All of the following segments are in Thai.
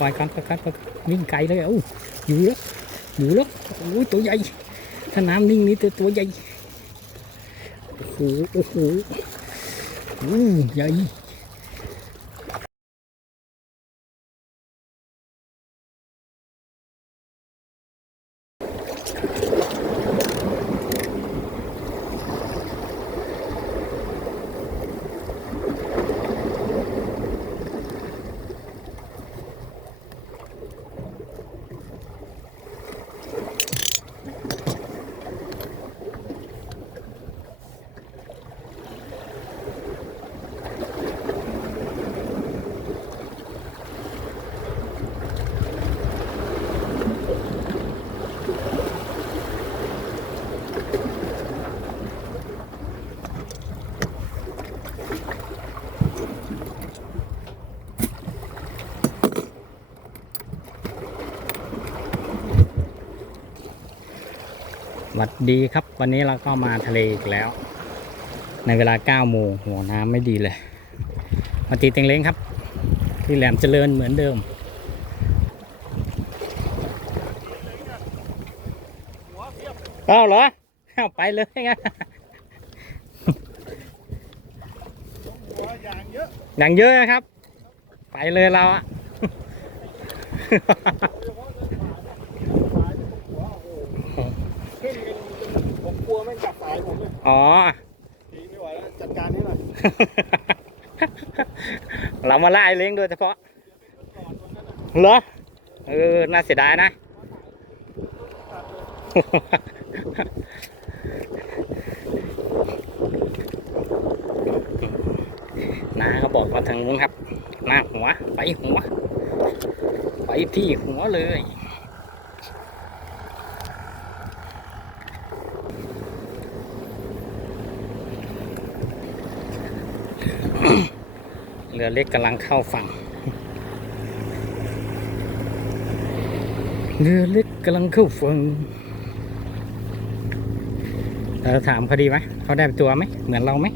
ปล่อยก่อนปล่อยก่อนปล่อยก่อนวิ่งไกลเลยเอ้าอยู่แล้วอยู่แล้วโอ้ยตัวใหญ่ถ้าน้ำนิ่งนี่ตัวตัวใหญ่โอ้โหโอ้โหอู้ใหญ่ วัสดีครับ วันนี้เราก็มาทะเลอีกแล้ว ในเวลา9โมงหัวน้ำไม่ดีเลย มาตีเต็งเล้งครับ ที่แหลมเจริญเหมือนเดิม เอ้าเหรอเอาไปเลยงั้นหัวอย่างเยอะอย่างเยอะนะครับ ไปเลยเราอะ ขึ้นกัน ผมกลัวไม่งจับสายผมเลยอ๋อทีไม่ไหวแล้วจัดการให้หน่อยเรามาล่าไอ้เล้งโดยเฉพาะเหรอเออน่าเสียดายนะนาเขาบอกมาทางนู้นครับหน้าหัว ไปหัว ไปที่หัวเลย เรือเล็กกำลังเข้าฝั่ง เรือเล็กกำลังเข้าฝั่งเราถามเขาดีไหมเขาได้ตัวไหมเหมือนเราไหม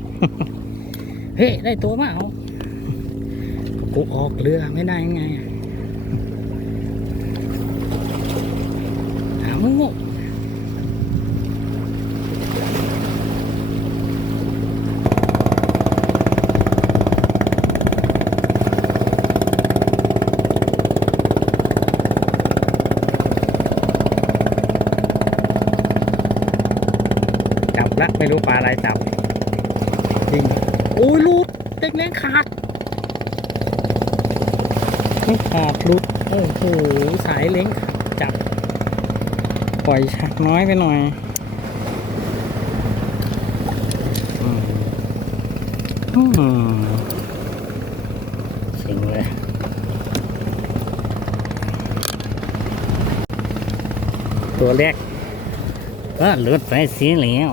เฮ้ได้ตัวมาเอากูออกเรือไม่ได้ยังไงอะหามึงโง่จับละไม่รู้ปลาอะไรจับจริงโอ้ยหลุดเด็กเลี้ยงขาดไม่ขาดหลุด โอ้โห สายเล้งจับ ปล่อยชักน้อยไปหน่อยอืมอืมสิงเลยตัวแรกก็หลุดไปสีเหลียว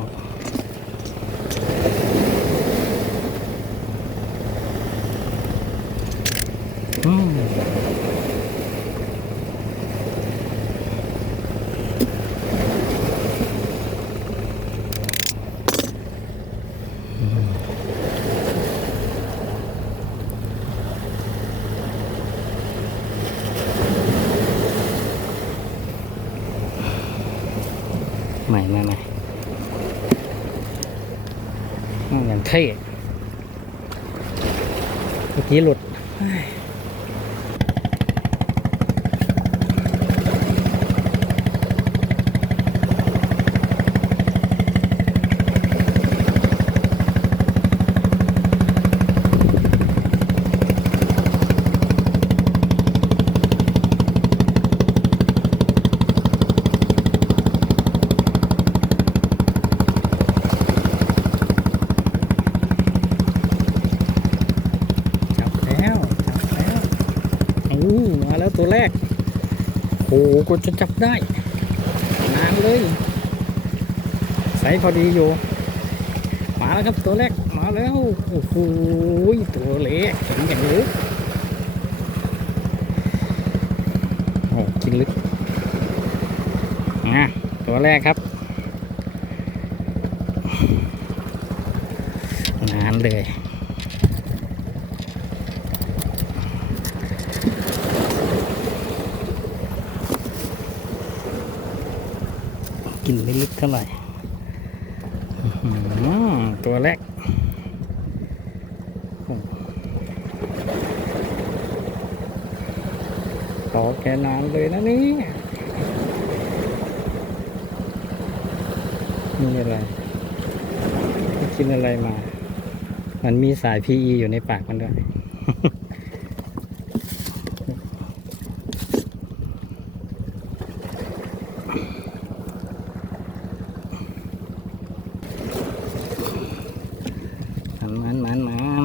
อืมใหม่ใหม่ใหม่อืมอย่าง เท่เมื่อกี้หลุดเฮ้ยจับแล้ว จับแล้วอู้มาแล้วตัวแรก โอ้โห ก็จะจับได้นานเลย ใส่พอดีอยู่ มาแล้วครับตัวแรก มาแล้ว โอ้โหตัวเล็กเห็นอย่างลึกโอ้กินลึกอะตัวแรกครับ นานเลย กินไม่ลึกเท่าไหร่ตัวแรกโอ้ขอแกนานเลยนะนี่นี่อะไรกินอะไรมา มันมีสาย PE อยู่ในปากมันด้วย มันมันมันมัน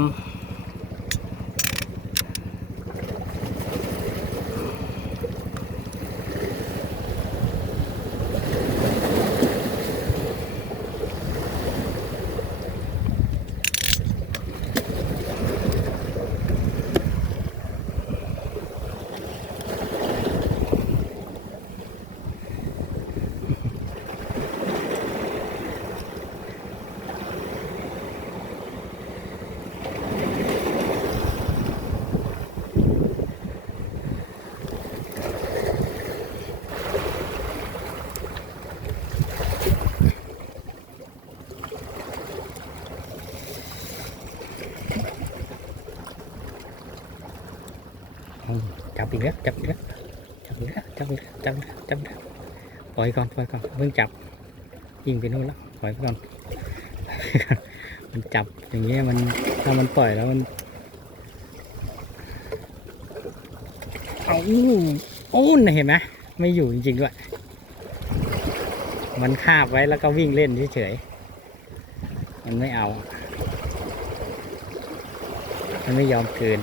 อืมจับ อีกแล้วจับอีกแล้วจับอีกแล้วจับอีกแล้วจับอีกแล้วจับอีกแล้วปล่อยก่อนปล่อยก่อนเพิ่งจับยิงไปนู่นแล้วปล่อยก่อนมันจับอย่างเงี้ยมันถ้ามันปล่อยแล้วมันเอาโอ้นเห็นไหมไม่อยู่จริงๆด้วยมันคาบไว้แล้วก็วิ่งเล่นเฉยๆมันไม่เอา มันไม่ยอมเกิน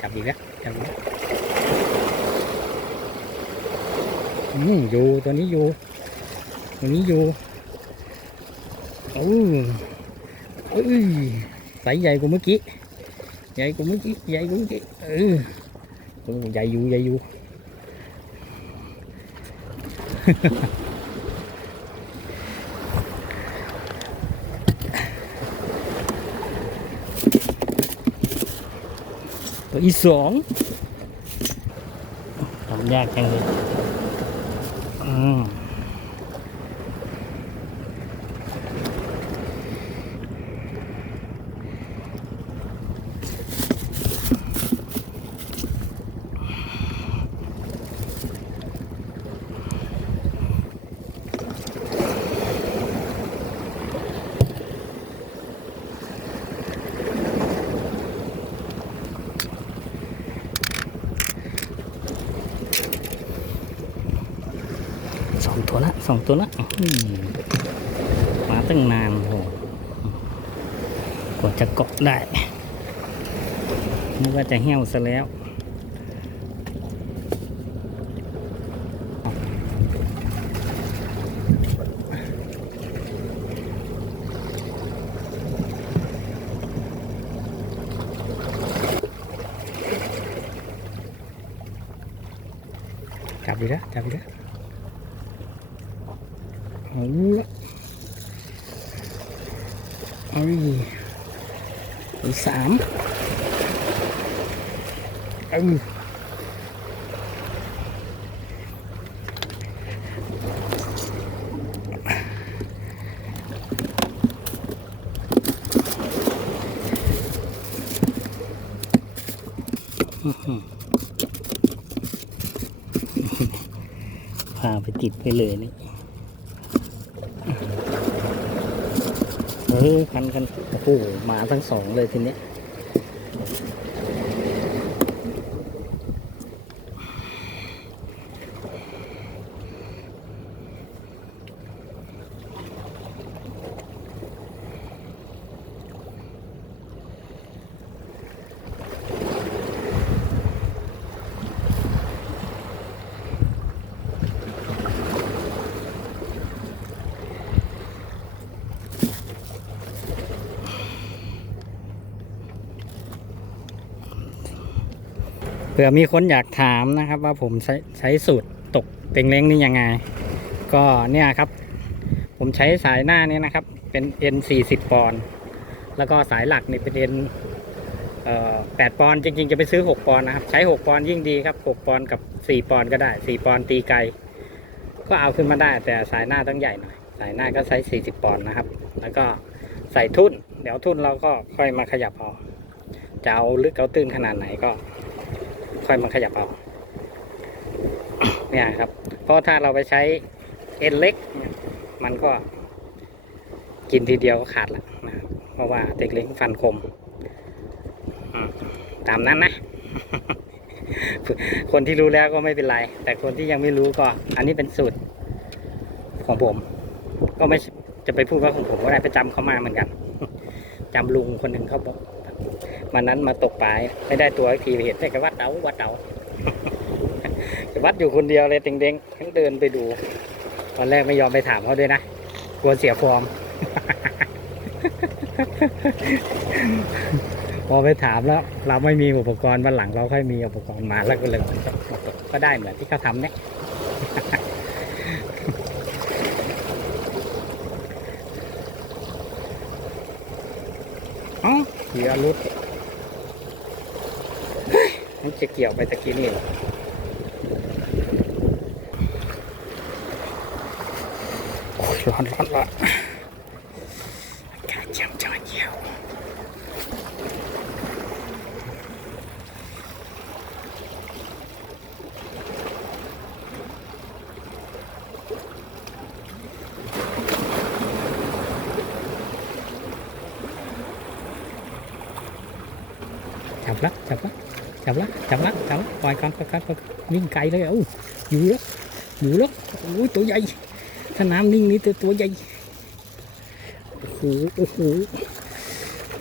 จับอีกแล้วจับอีกแล้ว อืมอยู่ตัวนี้อยู่ตัวนี้อยู่โอ้เอ้ยไซส์ใหญ่กว่าเมื่อกี้ใหญ่กว่าเมื่อกี้ใหญ่กว่าเมื่อกี้เออโอ้ใหญ่อยู่ใหญ่อยู่ตัวอีสองทำยากจังเลย อืม สองตัวละสอะอืมาตั้งนานโหกว่าจะเกาะได้นึกว่าจะเหี่ยวซะแล้วจับดีแล้วจับดีแล้ว เอาละเอาอีกอีกสามเอาอื้อหือพาไป ติดไปเลยนี่เออคันกันโอ้โหมาทั้งสองเลยทีเนี้ ผื่อมีคนอยากถามนะครับว่าผมใช้ใช้สูตรตกเต็งเล้งนี่ยังไง ก็เนี่ยครับ ผมใช้สายหน้านี้นะครับ เป็นเอ็นสี่สิบปอนด์แล้วก็สายหลักนี่เป็นเอ็นแปดปอนด์จริงๆ จะไปซื้อหกปอนด์นะครับ ใช้หกปอนด์ยิ่งดีครับหกปอนด์กับสี่ปอนด์ก็ได้สี่ปอนด์ตีไกล ก็เอาขึ้นมาได้ แต่สายหน้าต้องใหญ่หน่อย สายหน้าก็ใช้สี่สิบปอนด์นะครับ แล้วก็ใส่ทุ่น เดี๋ยวทุ่นเราก็ค่อยมาขยับเอาจะเอาลึกเอาตื้นขนาดไหนก็ ค่อยมาขยับเอาเนี่ยครับ เพราะถ้าเราไปใช้เอ็นเล็ก มันก็กินทีเดียวก็ขาดละนะเพราะว่าเด็กเล็กฟันคมอืมตามนั้นนะ คนที่รู้แล้วก็ไม่เป็นไร แต่คนที่ยังไม่รู้ก็ อันนี้เป็นสูตรของผม ก็ไม่จะไปพูดว่าของผมก็ได้ไปจำเขามาเหมือนกันจำลุงคนหนึ่งเขาบอก วันนั้นมาตกปลาไม่ได้ตัวอีกทีเห็นแต่ก็วัดเดาวัดเดาวัดอยู่คนเดียวเลยเด้งๆทั้งเดินไปดู ตอนแรกไม่ยอมไปถามเขาด้วยนะกลัวเสียฟอร์มพอไปถามแล้ว เราไม่มีอุปกรณ์วันหลังเราค่อยมีอุปกรณ์มาแล้วก็เลยก็ได้เหมือนที่เขาทำเนี่ยอ๋อเหยื่อรุด จะเกี่ยวไปตะกี้นี่เหรอโอ้ยร้อนร้อนละนอากาศเยี่ยมจอดเยี่ยวจับละจับละ จับละจับละจับละปล่อยก่อนปล่อยก่อนปล่อยก่อนวิ่งไกลเลยเอ้าอยู่แล้วอยู่แล้วโอ้ยตัวใหญ่ถ้าน้ำนิ่งนี่ตัวตัวใหญ่โอ้โหโอ้โห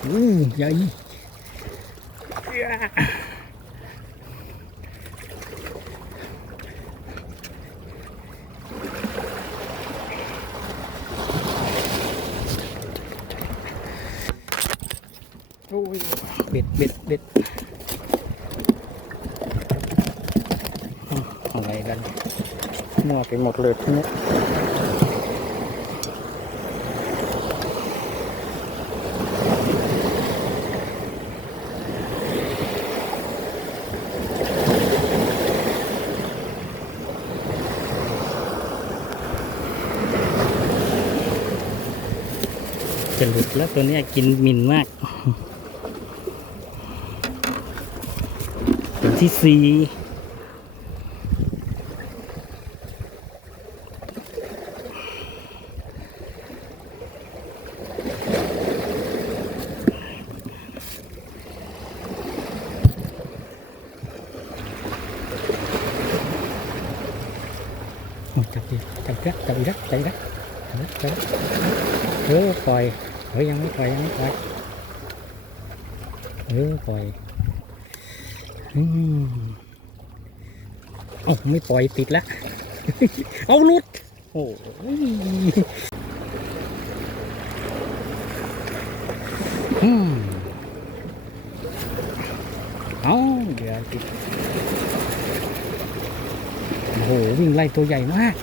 อู้ใหญ่โอ้ยเบ็ดเบ็ดเบ็ดอ้าวอะไรกัน มั่วไปหมดเลยทีนี้จะหลุดแล้วตัวนี้กินมินมาก ตัวที่สี่โอ้จับดิจับเกะจับ อีกแล้วจับอีกแล้วจับแล้วจับแล้วเออปล่อยเฮ้ยยังไม่ปล่อยยังไม่ปล่อยเออปล่อยอืมเอ้าไม่ปล่อยติดล้วเอาลุดโอ้อืมเอาเดี๋ยวติดโอ้โหวิ่งไล่ตัวใหญ่มาก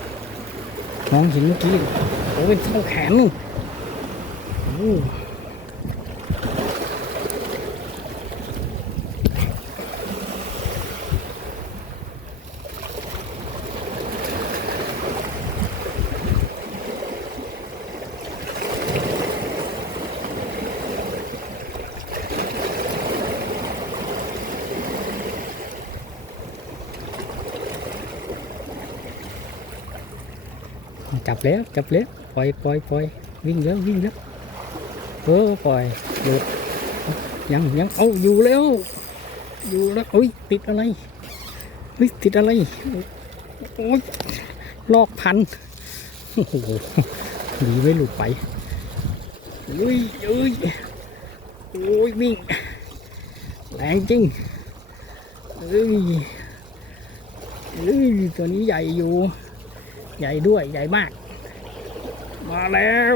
มองเห็นเมื่อกี้โอ้เป็นเท่าแขนนู่นโอ้ จับแล้วจับแล้วปล่อยปล่อยปล่อยวิ่งแล้ววิ่งแล้วเออปล่อยหลุดยังยังเอาอยู่แล้ว อยู่แล้วโอ้ยติดอะไรเฮ้ยติดอะไรโอ้ยลอกพันโอ้โหดีไม่หลุดไปเอ้ยเอ้ยโอ้ยวิ่งแรงจริงเอ้ยเอ้ยตัวนี้ใหญ่อยู่ ใหญ่ด้วยใหญ่มาก มาแล้ว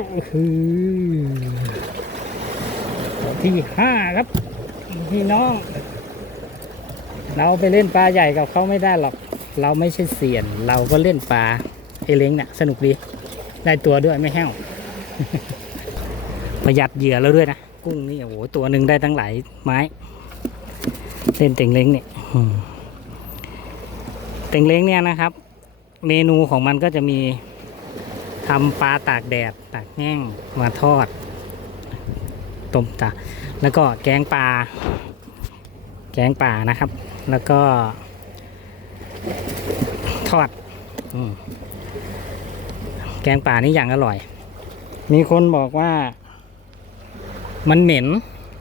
ตัวที่ห้าครับพี่น้อง เราไปเล่นปลาใหญ่กับเขาไม่ได้หรอก เราไม่ใช่เสียน เราก็เล่นปลาไอเล้งเนี่ยสนุกดี ได้ตัวด้วยไม่แห้ว ประหยัดเหยื่อแล้วด้วยนะ กุ้งนี่โอ้โหตัวหนึ่งได้ตั้งหลายไม้ เล่นเต็งเล้งเนี่ยเต็งเล้งเนี่ยนะครับ เมนูของมันก็จะมีทำปลาตากแดด ตากแห้งมาทอดต้มตาแล้วก็แกงปลา แกงป่านะครับ แล้วก็ ทอดอแกงป่านี่อย่างอร่อย มีคนบอกว่า มันเหม็น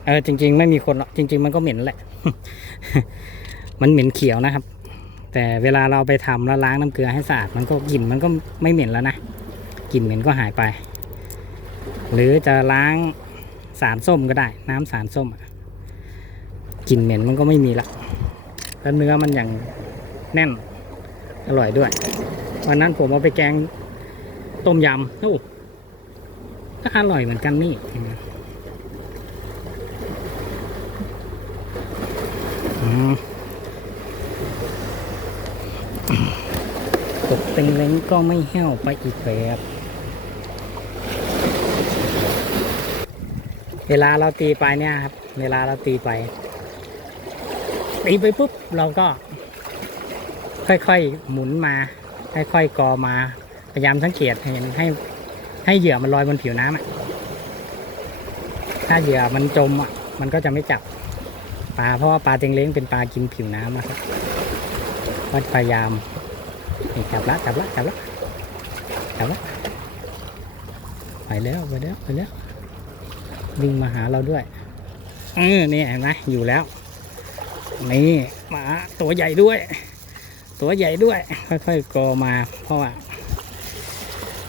เออจริง ๆ ไม่มีคนหรอกจริง ๆ มันก็เหม็นแหละ มันเหม็นเขียวนะครับ แต่เวลาเราไปทำแล้วล้างน้ำเกลือให้สะอาดมันก็กลิ่นมันก็ไม่เหม็นแล้วนะกลิ่นเหม็นก็หายไป หรือจะล้างสารส้มก็ได้ น้ำสารส้มกลิ่นเหม็นมันก็ไม่มีละแล้วเนื้อมันอย่างแน่นอร่อยด้วย วันนั้นผมเอาไปแกงต้มยำโอ้ก็อร่อยเหมือนกันนี่อืมตก เต็งเล้งก็ไม่แห้วไปอีกแบบเวลาเราตีไปเนี่ยครับ เวลาเราตีไป ตีไปปุ๊บเราก็ ค่อยๆหมุนมา ค่อยๆกอมา พยายามสังเกตเห็นให้ ให้เหยื่อมันลอยบนผิวน้ำอะ ถ้าเหยื่อมันจมอะ มันก็จะไม่จับปลาเพราะว่าปลาเต็งเล้งเป็นปลากินผิวน้ำนะครับก็พยายาม นี่จับละจับละจับละจับละไปแล้วไปแล้วไปแล้ววิ่งมาหาเราด้วยเออนี่เห็นไหมอยู่แล้ว นี่หมาตัวใหญ่ด้วย ตัวใหญ่ด้วย ค่อยๆกอมา เพราะว่า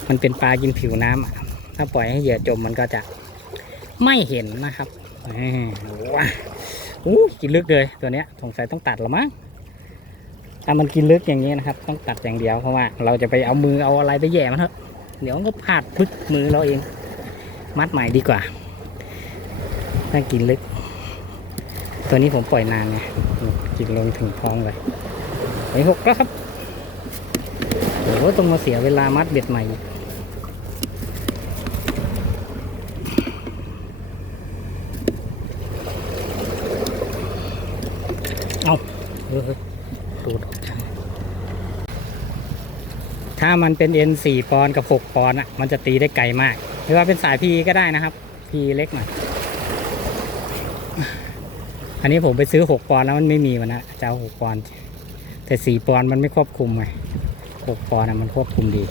มันเป็นปลากินผิวน้ำอะถ้าปล่อยให้เหยื่อจมมันก็จะไม่เห็นนะครับว้าอู้กินลึกเลยตัวเนี้ยสงสัยต้องตัดละมั้ง ถ้ามันกินลึกอย่างนี้นะครับ ต้องตัดอย่างเดียวเพราะว่าเราจะไปเอามือเอาอะไรไปแย่มันเถอะเดี๋ยวมันก็พลาดพึกมือเราเอง มัดใหม่ดีกว่าถ้ากินลึก ตัวนี้ผมปล่อยนานไงกินลงถึงท้องเลยไปหกแล้วครับโอ้ต้องมาเสียเวลามัดเบ็ดใหม่อีกเอาเออตูด ถ้ามันเป็นเอ็นสี่ปอนกับหกปอนอะ มันจะตีได้ไกลมาก หรือว่าเป็นสายพีก็ได้นะครับ พีเล็กหน่อย อันนี้ผมไปซื้อหกปอนแล้วมันไม่มีมันนะจะเอาหกปอน แต่สี่ปอนมันไม่ควบคุมไงหกปอนด์อะมันควบคุมดี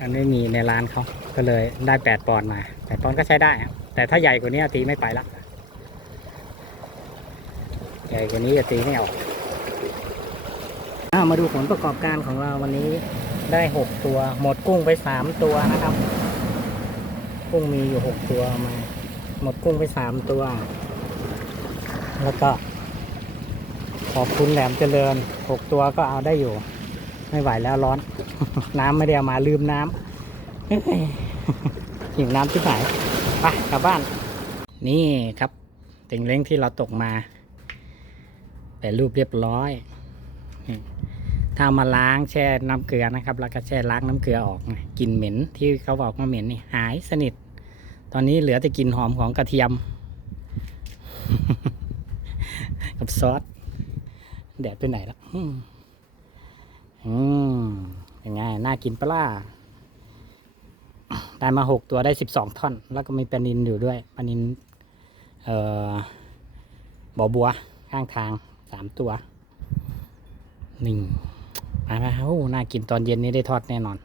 มันไม่มีในร้านเขาก็เลยได้แปดปอนมาแปดปอนก็ใช้ได้ครับแต่ถ้าใหญ่กว่านี้ตีไม่ไปละใหญ่กว่านี้จะตีไม่ออกามาดูผลประกอบการของเราวันนี้ได้หกตัว หมดกุ้งไปสามตัวนะครับ กุ้งมีอยู่หกตัวมา หมดกุ้งไปสามตัว แล้วก็ ขอบคุณแหลมเจริญหกตัวก็เอาได้อยู่ ไม่ไหวแล้วร้อน น้ำไม่ได้เอามาลืมน้ำเฮ้ยหิวน้ำที่ไหนไปกลับบ้าน นี่ครับติงเล้งที่เราตกมาแปะรูปเรียบร้อยนี่ ถ้ามาล้างแช่น้ำเกลือนะครับ แล้วก็แช่ล้างน้ำเกลือออกกลิ่นเหม็นที่เขาบอกว่าเหม็นนี่หายสนิท ตอนนี้เหลือแต่กลิ่นหอมของกระเทียม กับซอสแดดไปไหนแล้วอืมอยังไงน่ากินปล่าได้มาหกตัวได้สิบสองท่อน แล้วก็มีปลานินอยู่ด้วยปลานินเอ่อบ่อบัวข้างทางสามตัวหนึ่ง มาแล้วโอ้น่ากินตอนเย็นนี้ได้ทอดแน่นอน